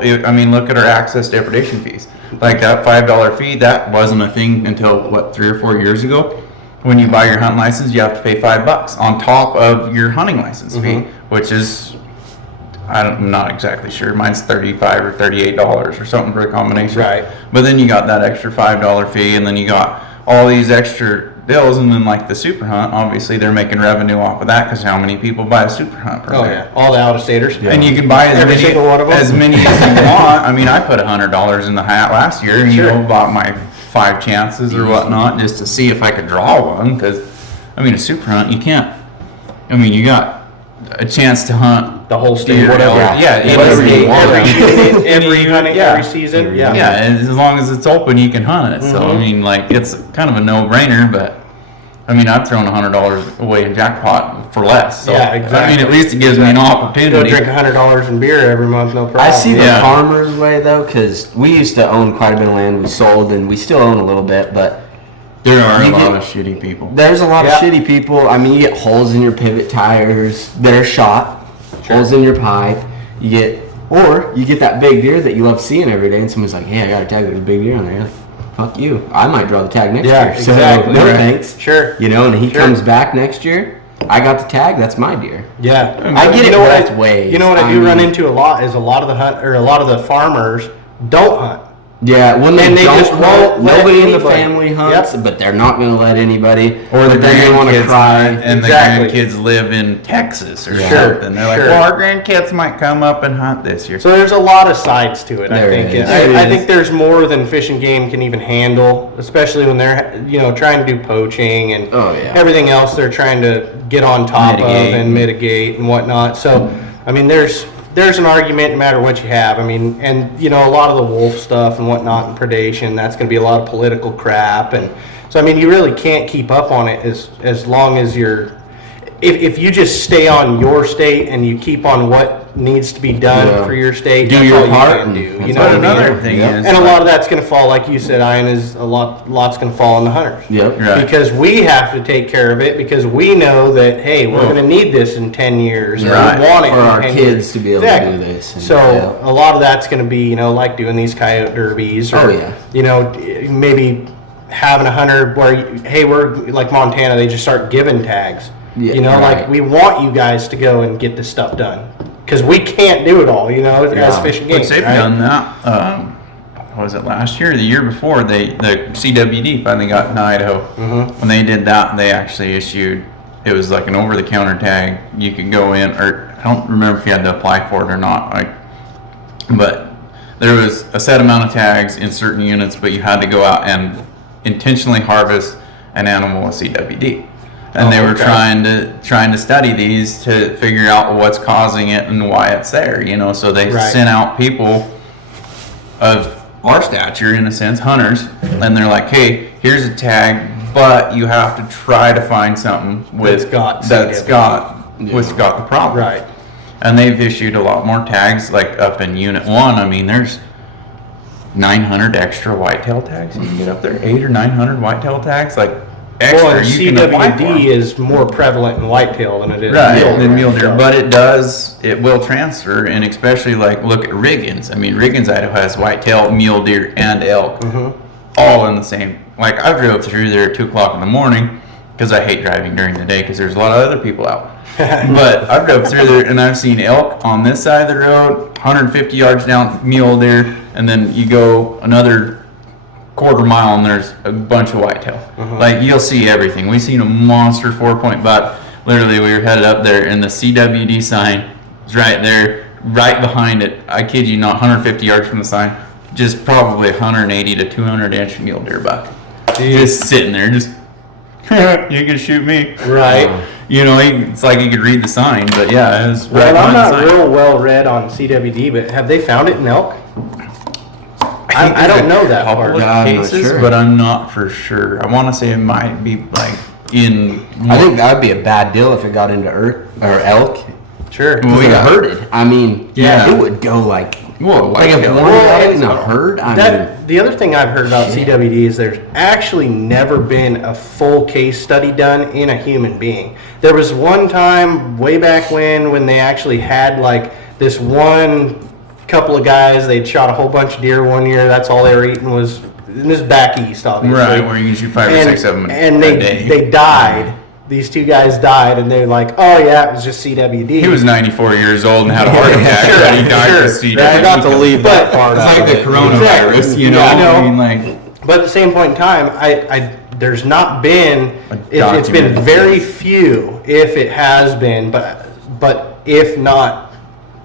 look at our access depredation fees. Like that $5 fee, that wasn't a thing until 3 or 4 years ago. When you buy your hunting license, you have to pay $5 on top of your hunting license fee, which is I'm not exactly sure. Mine's $35 or $38 or something for a combination. Right. But then you got that extra $5 fee, and then you got all these extra bills, and then the super hunt. Obviously, they're making revenue off of that because how many people buy a super hunt? Oh yeah, all the out-of-staters. And you can buy Every single one of them. as many as you want. I mean, I put $100 in the hat last year, and Sure. bought my 5 chances or whatnot just to see if I could draw one. Because, a super hunt, you can't. You got a chance to hunt The whole state, deer, whatever. elk, yeah, any whatever state, you want. Every hunting, Yeah. every season. Yeah. Yeah, as long as it's open, you can hunt it. So it's kind of a no-brainer. But I've thrown $100 away in jackpot for less. So, Yeah, exactly. at least it gives me an Go opportunity. drink $100 in beer every month, no problem. I see the Yeah. farmer's way though, because we used to own quite a bit of land. We sold, and we still own a little bit, but There are a You lot get- of shitty people. there's a lot Yeah. of shitty people. You get holes in your pivot tires that are shot, holes in your pipe. You get that big deer that you love seeing every day, and someone's like, "Hey, I got a tag. There's a big deer on there." You're like, "Fuck you! I might draw the tag next Yeah, year." exactly. So, no Right. thanks. Sure. And he Sure. comes back next year. I got the tag. That's my deer. Yeah, I get it You know what both ways. You know what I I do run mean- into a lot is a lot of the farmers don't hunt. Yeah, when they And they don't just hunt, won't let nobody in the anybody. family hunts, Yep. but they're not going to let anybody. Or the but then they want to grandkids cry. hunt, and Exactly. the grandkids live in Texas or Yeah. something. They're like, Sure. well, our grandkids might come up and hunt this year. So there's a lot of sides to it. I There think. is. There I is. think there's more than Fish and Game can even handle, especially when they're trying to do poaching and Oh, yeah. everything else they're trying to get on top Mitigate. of and mitigate and whatnot. So, I mean, there's an argument no matter what you have. I mean, and a lot of the wolf stuff and whatnot and predation, that's going to be a lot of political crap. And so, I mean, you really can't keep up on it as long as you're, if you just stay on your state and you keep on what needs to be done Yeah. for your state, Do that's your all you part, can and do. that's You know all what I But mean? another thing Yep. is, And a lot of that's going to fall, like you said, Ian, is lot's going to fall on the hunters. Yep. Right. Because we have to take care of it because we know that, hey, we're going to need this in 10 years. or Right. We want it For in our 10 kids years. to be able to Exactly. do this. And, So yeah. a lot of that's going to be, like doing these coyote derbies or, Oh, yeah. maybe having a hunter where, hey, we're like Montana, they just start giving tags. Yeah, Like right. we want you guys to go and get this stuff done. Because we can't do it all, as Yeah. Fish and Game. which they've right? done that. Was it last year or the year before? The CWD finally got in Idaho. When they did that, they actually issued, it was like an over-the-counter tag. You could go in, or I don't remember if you had to apply for it or not. But there was a set amount of tags in certain units, but you had to go out and intentionally harvest an animal with CWD. And they were okay. trying to study these to figure out what's causing it and why it's there. So they Right. sent out people of our stature, in a sense, hunters, and they're like, "Hey, here's a tag, but you have to try to find something That's got that's CWD." got the problem." Right. And they've issued a lot more tags, like up in Unit 1. I mean, there's 900 extra whitetail tags you can get up there. 800 or 900 whitetail tags, like extra. Well, and you can apply for 'em. CWD is more prevalent in whitetail than it is Right, in than mule deer, so- but it will transfer, and especially look at Riggins. I mean, Riggins, Idaho has whitetail, mule deer, and elk, all in the same. Like I drove through there at 2:00 in the morning because I hate driving during the day because there's a lot of other people out. But I drove through there and I've seen elk on this side of the road, 150 yards down, mule deer, and then you go another quarter mile and there's a bunch of whitetail. Like you'll see everything. We've seen a monster 4-point buck. Literally, we were headed up there and the CWD sign is right there, right behind it. I kid you not, 150 yards from the sign, just probably 180 to 200 inch mule deer buck. Just sitting there, just you can shoot me. Right. It's like you could read the sign, but yeah, it was right Well, I'm behind the not sign. real well read on CWD, but have they found it in elk? I there's don't a know that couple part. of Yeah, I'm not cases, sure. but I'm not for sure. I want to say it might be in. I think that would be a bad deal if it got into elk. Sure. Well, Because yeah. it herded. I mean, Yeah. it would go like. Well, Like if whitetail. one got it in a herd, I mean, The other thing I've heard about CWD is there's actually never been a full case study done in a human being. There was one time way back when they actually had like this one couple of guys, they'd shot a whole bunch of deer one year. That's all they were eating was, and this is back east, obviously. Right, where you can shoot 5 or 6 of them and a day. they died. These two guys died, and they're like, "Oh yeah, it was just CWD." He was 94 years old and had a heart attack, Sure, but he died sure. to see. I forgot to leave that part It's out like of the it. coronavirus, Exactly. you know. Yeah, I know. I mean, like But at the same point in time, there's not been. It's been documented very case. few, if it has been, but if not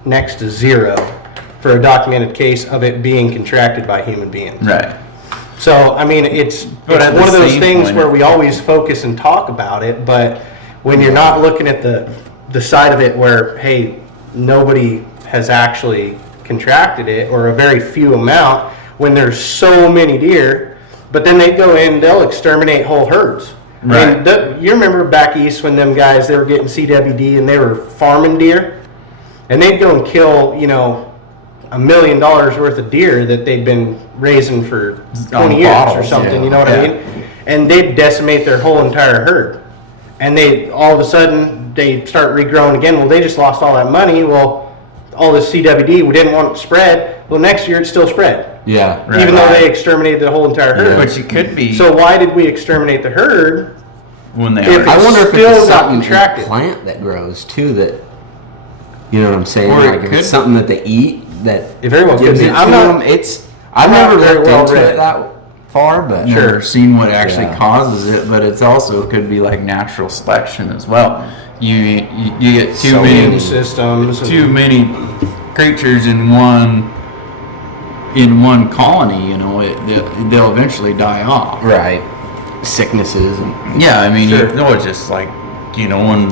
next to zero, for a documented case of it being contracted by human beings. right. So I mean, it's at one the of those same things point- where we always focus and talk about it, but when you're not looking at the side of it where, hey, nobody has actually contracted it, or a very few amount, when there's so many deer, but then they go in, they'll exterminate whole herds. I mean, Right. you remember back east when them guys, they were getting CWD and they were farming deer, and they'd go and kill, $1 million worth of deer that they'd been raising for 20 years or bottles, something, yeah. you know what Yeah. I mean? And they'd decimate their whole entire herd. And they, all of a sudden, they start regrowing again. Well, they just lost all that money. Well, all this CWD, we didn't want it to spread. Well, next year it still spread. yeah. Even though they exterminated the whole entire herd. But you could be. So why did we exterminate the herd? when they If are. I wonder if still it's not something in the contracted. plant that grows too. That you know what I'm saying? Or it Like if could- it's something that they eat that It very well could gives be. it I'm to not- them. I've I'm not never very looked well into read. it that far, but Never seen what actually Yeah. causes it, but it's also could be like natural selection as well. You get too Immune many systems. and- too many creatures in one colony. You know, they'll eventually die off. right, sicknesses and Yeah, I mean, Sure. you know, it's just like, you know, when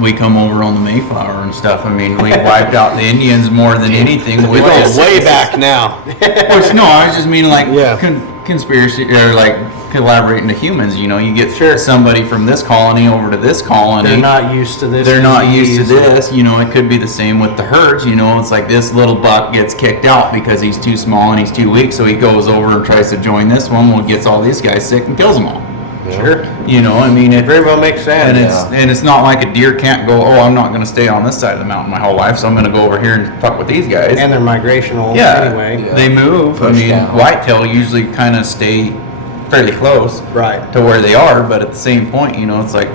we come over on the Mayflower and stuff, I mean, we wiped out the Indians more than anything. We're With going just, way back now. Which, no, I just mean like Yeah. conspiracy or like collaborating to humans. You know, you get Sure. somebody from this colony over to this colony. They're not used to this. They're not used to disease. this. You know, it could be the same with the herds. You know, it's like this little buck gets kicked out because he's too small and he's too weak, so he goes over and tries to join this one. Well, gets all these guys sick and kills them all. Sure. You know, I mean, It very well makes sense. and it's not like a deer can't go. Oh, I'm not going to stay on this side of the mountain my whole life, so I'm going to go over here and fuck with these guys. And they're migrational yeah, anyway. they move. I Push mean, down. whitetail usually kind of stay fairly close Right. to where they are, but at the same point, you know, it's like,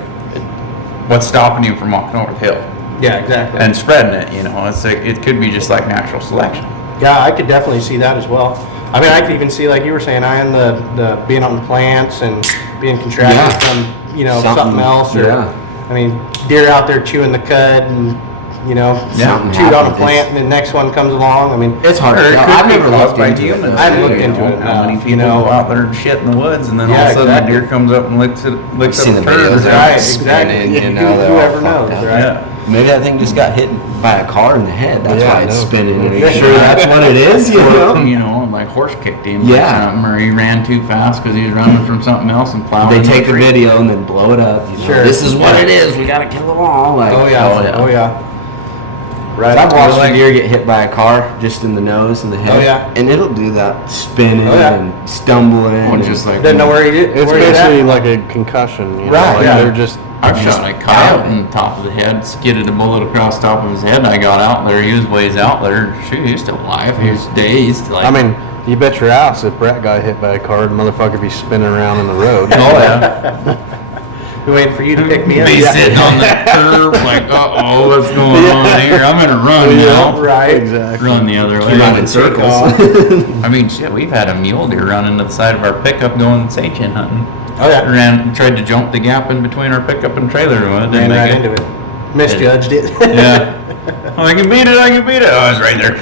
what's stopping you from walking over the hill Yeah, exactly. and spreading it? You know, it's like it could be just like natural selection. Yeah, I could definitely see that as well. I mean, I could even see, like you were saying, the being on the plants and being contracted Yeah. from, you know, Something, something else. Or, yeah. I mean, deer out there chewing the cud and, you know, Yeah. chewed on a Happens. plant and the next one comes along. I mean, it's hard Or to it tell. could I've be never caused looked by into humans. it. I haven't looked too, into you know, it, How many you people know. go out there and shit in the woods, and then all Yeah, of a sudden exactly. the deer comes up and licks I've seen the up a videos turd. of Right, it spinning, exactly. you know, they're all Whoever fucked knows, up. right? Yeah. Maybe that thing just got hit by a car in the head. That's Yeah, why I it's know. spinning. Are you Yeah. sure that's what it is? You know? You know, like horse kicked him Yeah. or something, or he ran too fast because he was running from something else and plowing. They into take the tree. video and then blow it up. You know? Sure. This is what it is. We gotta kill them all. Like, Oh yeah, Oh, yeah. oh yeah. Right. I've watched Like- a deer get hit by a car just in the nose and the head. Oh, yeah. And it'll do that, spinning Oh, yeah. and stumbling. Or and just like Didn't know where he did. It's where he was basically at. like a concussion. You know? Right, Like yeah. they're just. I've shot a coyote in the top of the head, skidded a bullet across the top of his head. I got out there. He was ways out there. Shoot, he was still alive. He was dazed. Like, I mean, you bet your ass if Brett got hit by a car, the motherfucker be spinning around in the road. oh yeah. Been waiting for you to pick me up. Be sitting on the curb like, uh-oh, what's going on here? I'm gonna run now. Right. Exactly. Run the other way. run in circles. I mean, shit, we've had a mule deer run into the side of our pickup going sage hen hunting. Oh yeah. Tried to jump the gap in between our pickup and trailer. Well, it Ran didn't right make into it. Misjudged it. Yeah. Oh, I can beat it, I can beat it. Oh, I was right there.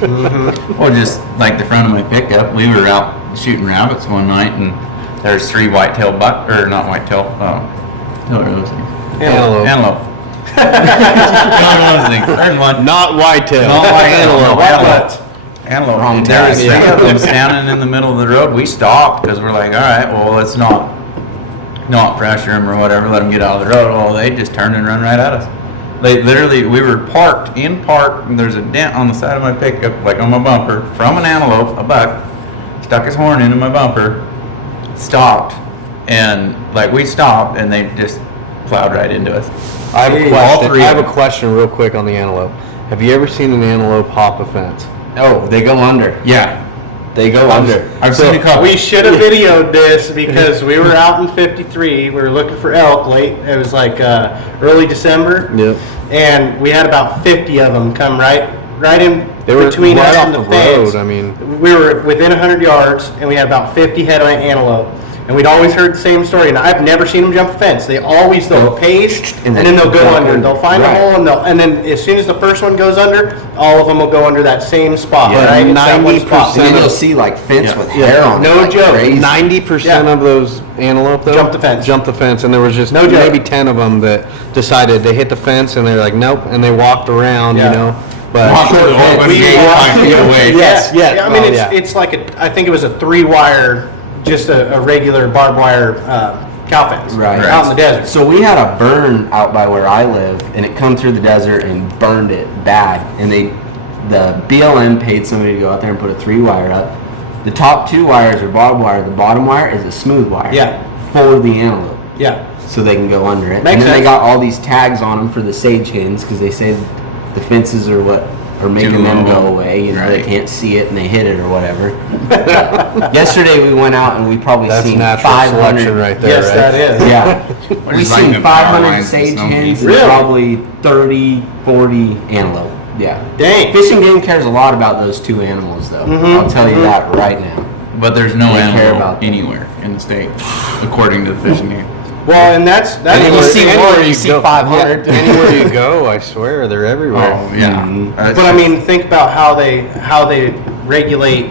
Boom. Or just like the front of my pickup, we were out shooting rabbits one night and there's 3 whitetail buck, or not whitetail, what was it? Antelope. Antelope. What was it? Third one. Not whitetail. Not like Antelope. antelope. Antelope. Wrong And there was tag. 3 of them standing in the middle of the road. We stopped because we're like, all right, well, let's not pressure them or whatever. Let them get out of the road. Well, they just turned and run right at us. They literally, we were parked in park, and there's a dent on the side of my pickup, like on my bumper, from an antelope, a buck, stuck his horn into my bumper, stopped, and like we stopped, and they just plowed right into us. I have a Jeez. All question. 3 I of have a them. question real quick on the antelope. Have you ever seen an antelope hop a fence? Oh, they go under. Yeah, They go under. I've seen a couple. We should have videoed this because we were out in 53. We were looking for elk late. It was like early December. Yep. And we had about 50 of them come right in They were between right us off and the the fence. road. I mean, We were within 100 yards, and we had about 50 head of antelope. And we'd always heard the same story. And I've never seen them jump a fence. They'll pace, and then they'll go under. They'll find a Right. hole, and then as soon as the first one goes under, all of them will go under that same spot. Yeah, right? It's that one spot. 90% And then you'll see like fence Yeah. with hair on it. No like joke. crazy. 90% Yeah. of those antelope though Jumped the fence. Jumped the fence, and there was just No joke. maybe 10 of them that decided they hit the fence and they're like, nope, and they walked around, Yeah. you know. But Walked through the open We gate, walked- 5 feet away. Yes, yes. Yeah, I mean, Well, it's yeah. it's like I think it was a 3-wire, just a regular barbed wire cow fence. Right. Out in the desert. So we had a burn out by where I live, and it come through the desert and burned it bad. And the BLM paid somebody to go out there and put a 3-wire up. The top 2 wires are barbed wire. The bottom wire is a smooth wire. Yeah. For the antelope, Yeah. so they can go under it. Makes and then sense. they got all these tags on them for the sage hens because they say the fences are what or making Too them low. go away. You know, they Right. can't see it and they hit it or whatever. Yesterday we went out and we probably That's seen natural 500. selection right there, Yes, right? that is. Yeah, we just lighting seen up power 500 lines and sage snow hens geese. and Really? probably 30, 40 antelope. Yeah. Dang. Fish and Game cares a lot about those two animals, though. Mhm, I'll tell you that right now. But there's no They care antelope about them. anywhere in the state, according to the Fish and Game. Well, and that's And then you where- see Anywhere one, you see go- 500. yeah, anywhere you go, I swear, they're everywhere. Oh yeah. Mhm. But I mean, think about how they regulate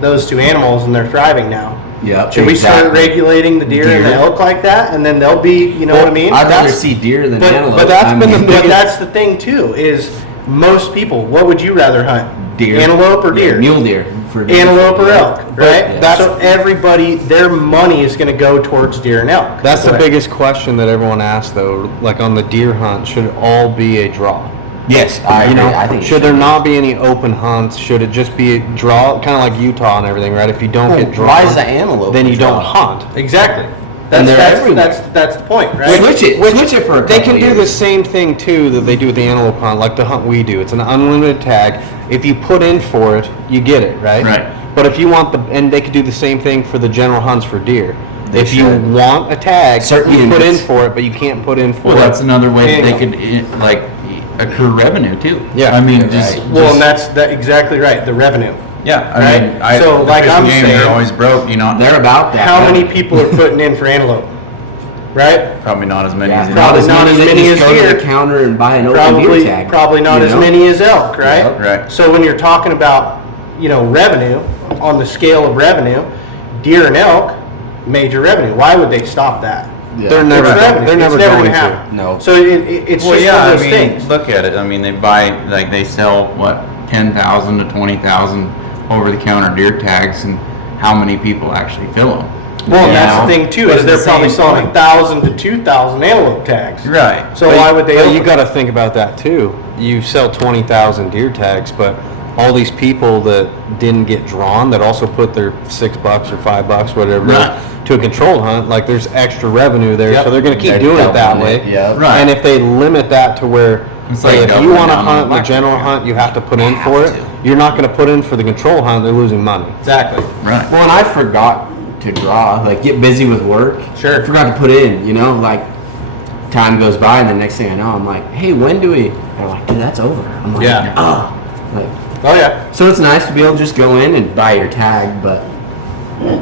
those two animals, and they're thriving now. Yep. Should we start exactly. regulating the deer, and the Deer. elk like that, and then they'll be, you know what I mean? I'd rather That's- see deer than but, antelope. but that's I been the mean, but that's the thing too, is most people, what would you rather hunt? deer. Antelope or Yeah, deer? mule deer. For deer. Antelope or Yeah. elk, right? Yeah. So everybody, their money is gonna go towards deer and elk. That's the Right. biggest question that everyone asks, though. Like on the deer hunt, should it all be a draw? Yes, I You agree. know, I think it should there not be any open hunts? Should it just be a draw, kind of like Utah and everything, right? If you don't Well, get drawn, why is the antelope then a you draw? don't hunt. Exactly. And That's they're everywhere. that's the point, right? Switch it. Switch it for a They couple can do years. the same thing too that they do with the antelope hunt, like the hunt we do. It's an unlimited tag. If you put in for it, you get it, right? Right. But if you want and they could do the same thing for the general hunts for deer. They if you should. want a tag, Certain you put in units. for it, but you can't put in for Well, it. that's another way that they Annual. could like accrue revenue too. Yeah. I mean, Right. just Well, and that's exactly right. The revenue. yeah. I Right? mean, So, the like Fish I'm and Game, saying- they're always broke. You know, They're about that. How yeah. many people are putting in for antelope? Right? probably not as many Yeah, as you Probably know. not as many just as go to deer. the counter and buy an open Probably deer tag. probably not you as know? many as elk, right? Yep. Right. So when you're talking about, revenue, on the scale of revenue, deer and elk, major revenue. Why would they stop that? Yeah. They're never. It's revenue. They're never It's never going gonna to. happen. No. So it's Well, just yeah. one I of those mean, things. look at it. I mean, they buy like they sell what 10,000 to 20,000 over-the-counter deer tags, and how many people actually fill them? Well, and that's Yeah. the thing too, But is at they're the probably same selling point- 1,000 to 2,000 antelope tags. Right. So why would they? But you open- got to think about that too. You sell 20,000 deer tags, but all these people that didn't get drawn that also put their $6 or $5, whatever, Right. to a controlled hunt, like there's extra revenue there, Yep. so they're going to keep They're doing it that doubling way. it, yeah. Right. And if they limit that to where, It's say, like if you doubling want to down on hunt the black general bear. hunt, you have to put in Have for it. to. You're not going to put in for the control hunt; they're losing money. Exactly. Right. Well, and I forgot to draw, like get busy with work. Sure. I forgot to put in, like time goes by and the next thing I know, I'm like, hey, when do we? They're like, dude, that's over. I'm like, Yeah. oh. Like, Oh yeah. so it's nice to be able to just go in and buy your tag, but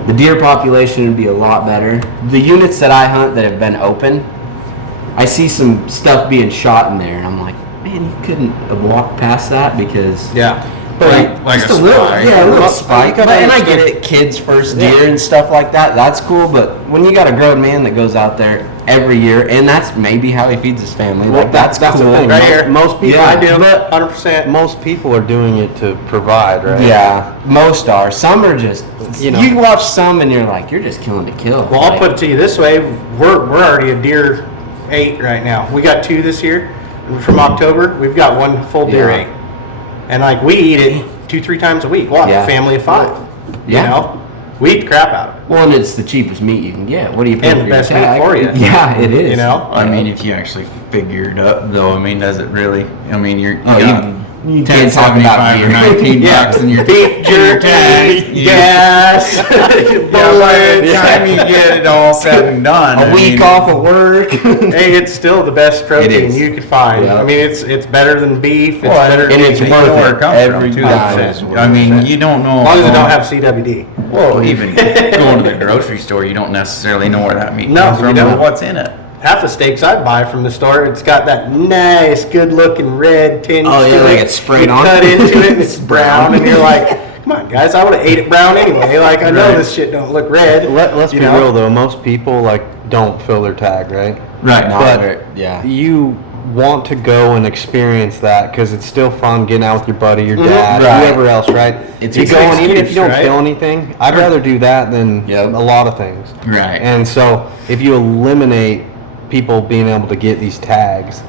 the deer population would be a lot better. The units that I hunt that have been open, I see some stuff being shot in there, and I'm like, man, you couldn't have walked past that because Yeah. Like just a a little, spike. yeah, a little Well, spike. you gotta But, and I get understand- it, kids first deer and stuff like that. That's cool. But when you got a grown man that goes out there every year, and that's maybe how he feeds his family, Well, like that's the cool. thing. Right here. Most people, Yeah. I do. But- 100%. most people are doing it to provide, right? Yeah, most are. Some are just. You know. You watch some and you're like, you're just killing to kill. Well, I'll Like, put it to you this way: we're already a deer 8 right now. We got 2 this year. And from October, we've got 1 full deer Yeah. 8, and like we eat it 2-3 times a week. What? Yeah. A family of 5. Yeah. You know, we eat the crap out of it. Well, and it's the cheapest meat you can get. What do you pay And for the your best meat tag? for you. Yeah, it is. You know. I mean, if you actually figure it up, though, I mean, does it really? I mean, you're Oh, got you can't talk about 10.75 or beer. 19 Yeah. bucks, and you're Beef jerky, gas, Yeah, by the bullets. time you get it all said and done, A week off of work. Hey, it's still the best protein is. you could find. Yeah. I mean, it's better than beef. It's Well, better and than it's you worth know where it it comes every from, too. time. That's it. I mean, you don't know. as long as it don't have CWD. Well, even going to the grocery store, you don't necessarily know where that meat No, comes you from don't. or what's in it. Half the steaks I buy from the store, it's got that nice, good-looking red tinge Oh, yeah, to like it. it's sprayed You on. cut into it and it's brown, and you're like, come on, guys, I would have ate it brown anyway. Like, I know Right. this shit don't look red. Let's you be know? real though. Most people don't fill their tag, right? Right. Not But very- yeah. you want to go and experience that because it's still fun getting out with your buddy, your dad, Right. whoever else, right? It's you an go and even if excuse, you don't right? feel anything, I'd rather do that than Yep. a lot of things. Right. And so if you eliminate people being able to get these tags,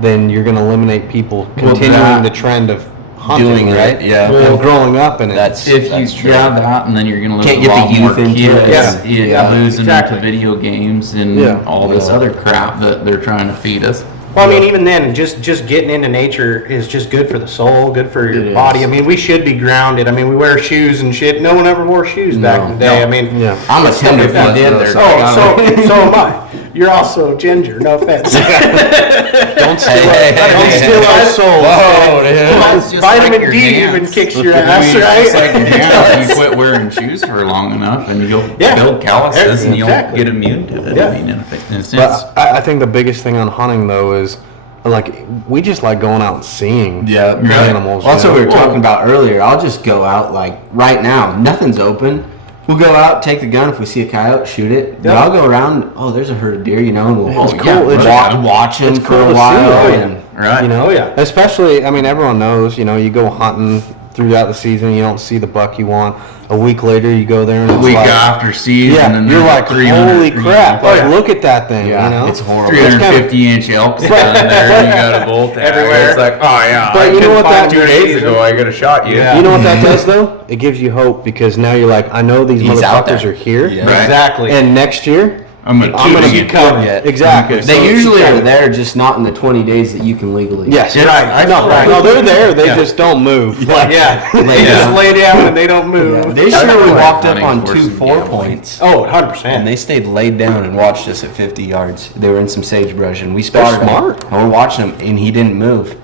then you're going to eliminate people Well, continuing that- the trend of hunting, Doing it, right? yeah. And growing up in it. That's If that's you true. grab that, and then you're going to lose Can't a get the lot more youth into kids. it. Yeah, Yeah, losing exactly. into video games and Yeah. all this Yeah. other crap that they're trying to feed us. Well, I mean, even then, just getting into nature is just good for the soul, good for your It body. is. I mean, we should be grounded. I mean, we wear shoes and shit. No one ever wore shoes back in the day. No. I mean, Yeah. I'm a tenderfoot. If you did, though, they're- so- so am I. You're also ginger. No offense. Don't steal, Don't steal our souls. Whoa, dude. It's just Vitamin like your D dance. even kicks your I mean, ass, it's just right? like your dance. You quit wearing shoes for long enough, and you'll Yeah. build calluses, and you'll Exactly. get immune to it. Yeah. I mean, in a sense. But I think the biggest thing on hunting though is like we just like going out and seeing Yeah, right. animals. Well, that's you what we know? were talking about earlier. I'll just go out like right now. Nothing's open. We'll go out, take the gun. If we see a coyote, shoot it. But Yeah. I'll go around. Oh, there's a herd of deer, you know, and we'll It's cool. It's watch them it's for cool a to see, while. oh, yeah. And, Right. You know, Oh, yeah. Especially, I mean, everyone knows. You know, you go hunting throughout the season, you don't see the buck you want. A week later, you go there and it's Week like, after season, yeah, and you're there's like, 300 holy crap! Oh, Like, yeah. look at that thing. yeah, you know, it's horrible. 350-inch elks down there, and you got a bull tag. Everywhere. It's like, oh yeah. But I you know couldn't what find that- 2 days ago, I could have shot you. Yeah. You know what that does though? It gives you hope because now you're like, I know these He's out motherfuckers there. are here, Yeah. Right. Exactly. and next year I'm gonna I'm gonna keep be it. covered. Yeah. Exactly. They So- usually are there, just not in the 20 days that you can legally. Yes. Yes, I No, feel like- no, they're there. They Yeah. just don't move. Like, yeah. They Yeah. just lay down and they don't move. This I year feel we like walked up hunting's on worse 2 than 4 gambling. points. Oh, 100%. And they stayed laid down and watched us at 50 yards. They were in some sagebrush, and we spotted smart. him. And we're watching him, and he didn't move.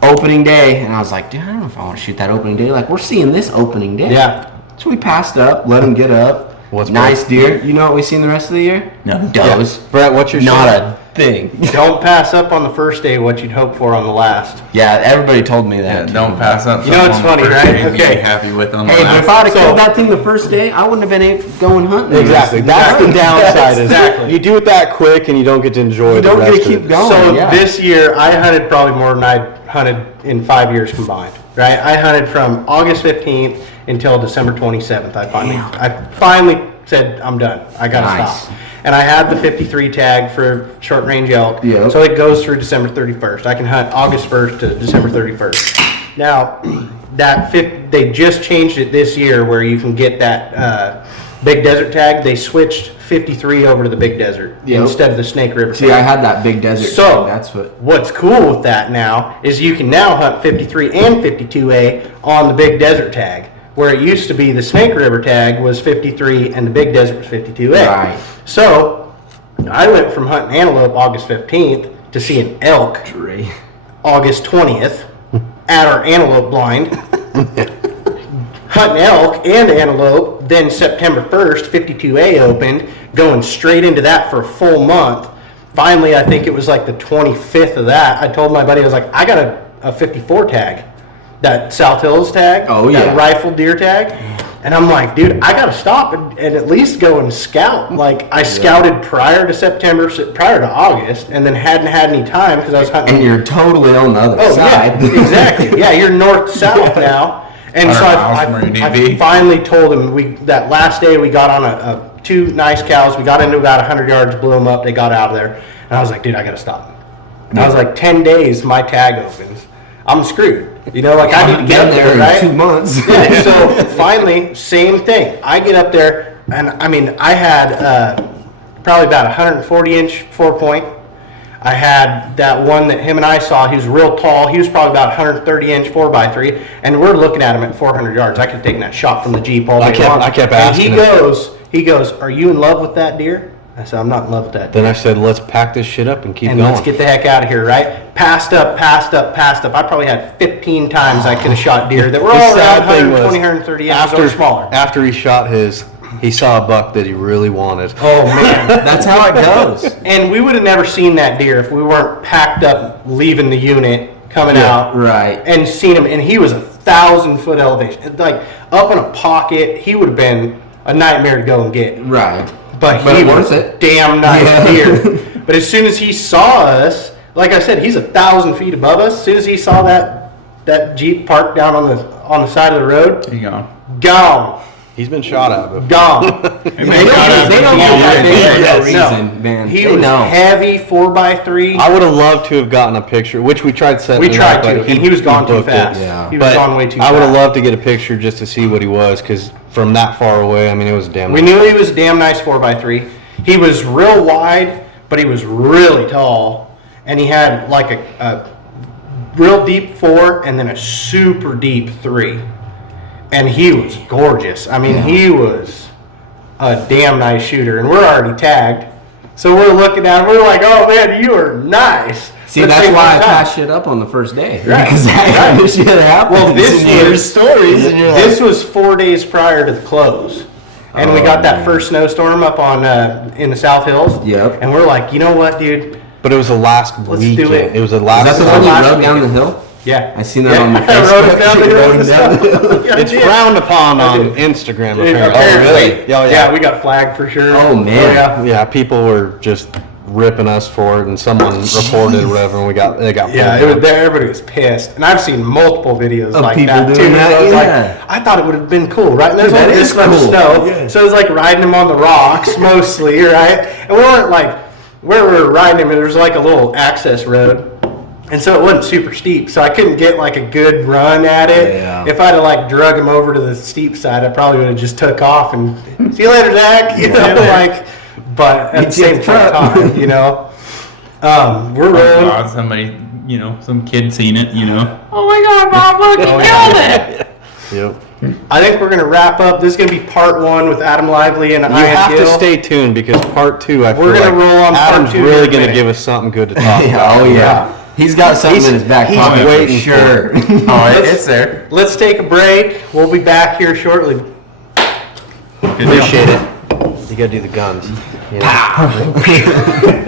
Opening day, and I was like, dude, I don't know if I want to shoot that opening day. Like, we're seeing this opening day. Yeah. So we passed up, let him get up. What's nice more? deer. You know what we seen the rest of the year? No. Does. Brett, what's your Not shot? a thing. Don't pass up on the first day what you'd hope for on the last. Yeah, everybody told me Yeah, that. don't pass up. You know, it's something on the funny, first right? day and Okay. Be happy with on the Hey, but last. if I'd have So- killed that thing the first day, I wouldn't have been going hunting. Exactly. That's the downside. Is Exactly. you do it that quick and you don't get to enjoy You the don't get rest to keep of it. going. So yeah. this year, I hunted probably more than I hunted in 5 years combined. Right? I hunted from August 15th until December 27th. I finally said I'm done. I gotta Nice. stop. And I had the 53 tag for short range elk. Yep. So it goes through December 31st. I can hunt August 1st to December 31st. Now, they just changed it this year where you can get that big desert tag. They switched 53 over to the big desert Yep. instead of the Snake River See, tag. I had that big desert. So, tag, that's what. what's cool with that now is you can now hunt 53 and 52A on the big desert tag, where it used to be the Snake River tag was 53 and the big desert was 52A. Right. So, I went from hunting antelope August 15th to seeing elk August 20th at our antelope blind. Hunting elk and antelope, then September 1st, 52A opened, going straight into that for a full month. Finally, I think it was like the 25th of that, I told my buddy, I was like, I got a 54 tag, that South Hills tag, Oh, that yeah. rifle deer tag. And I'm like, dude, I gotta stop and at least go and scout. Like, I scouted prior to September, prior to August, and then hadn't had any time because I was hunting. And you're totally on the other Oh, side. yeah, exactly. Yeah, you're north-south now. And so 100 miles from where you need to I be. finally told him, that last day we got on two nice cows. We got into about 100 yards, blew them up. They got out of there. And I was like, dude, I got to stop. And I was like, 10 days, my tag opens. I'm screwed. You know, like I need to get up there, in right? 2 months. Yeah, so finally, same thing. I get up there, and I mean, I had probably about 140-inch 4-point. I had that one that him and I saw. He was real tall. He was probably about 130-inch 4x3, and we're looking at him at 400 yards. I could have taken that shot from the Jeep all day long. I kept And asking him. he goes, "Are you in love with that deer?" I said, "I'm not in love with that deer." Then I said, let's pack this shit up and keep And going. let's get the heck out of here, right? Passed up. I probably had 15 times I could have shot deer that were all The around sad thing 120, was, 130 inches or smaller. After he shot his, he saw a buck that he really wanted. Oh, man. That's how it goes. And we would have never seen that deer if we weren't packed up, leaving the unit, coming out, Right. and seen him. And he was 1,000-foot elevation. Like, up in a pocket, he would have been a nightmare to go and get. Right. But But he worth was a it. damn nice Yeah. deer. But as soon as he saw us, like I said, he's 1,000 feet above us. As soon as he saw that Jeep parked down on the side of the road, You go. gone, He's been shot at before. gone. They don't get that big for no reason, man. He They was know. heavy 4x3. I would have loved to have gotten a picture, which we tried setting. We it tried up, to, but and he was gone too booked it. fast. Yeah. He was But gone way too I fast. would have loved to get a picture just to see what he was, because from that far away, I mean, it was damn. We knew he was a damn nice 4x3. He was real wide, but he was really tall. and he had like a real deep 4 and then a super deep 3. And he was gorgeous. I mean, he was a damn nice shooter, and we're already tagged. So we're looking at him, we're like, oh man, you are nice. See, Let's that's take why one I time. pass shit up on the first day. Right, Because that right. shit happens. Well, this and you hear was stories, and you're this like, was 4 days prior to the close, and we got that first snowstorm up on in the South Hills. Yep. And we're like, you know what, dude? But it was the last Let's weekend. do it. It was the is last. that the This one is you last rode down the weekend. hill? Yeah. I seen that on the I rode it Facebook. down the You hill rode and it down the stuff. hill. Yeah, I It's did. frowned upon I on did. Instagram. Dude, Apparently. apparently. Oh, yeah. Yeah, we got flagged for sure. Oh, man. yeah. Yeah, people were just ripping us for it, and someone reported or whatever, and they got Yeah, pulled it was down. there. Everybody was pissed, and I've seen multiple videos Of like people that doing too. that, I was yeah. like, I thought it would have been cool, right? And there's Dude, only that this is much cool. snow, Yeah. so it was like riding him on the rocks mostly, right? And we weren't like where we were riding him. There was like a little access road, and so it wasn't super steep. So I couldn't get like a good run at it. Yeah. If I'd have like drug him over to the steep side, I probably would have just took off and see you later, Zach. You know, like. But at the same Get your truck. time, you know. We're Oh, rolling. God, somebody, some kid seen it, Oh my God, Mom, look, he killed it! Yep. I think we're gonna wrap up. This is gonna be part 1 with Adam Lively and You Ian have Gill. to stay tuned because part 2, I feel We're gonna like roll on part Adam's 2 really in a going to minute. give us something good to talk Yeah, about. oh yeah. He's got something in his back he's pocket waiting for for sure. Oh, it's there. Let's take a break. We'll be back here shortly. Good deal. Appreciate it. You got to do the guns. You know?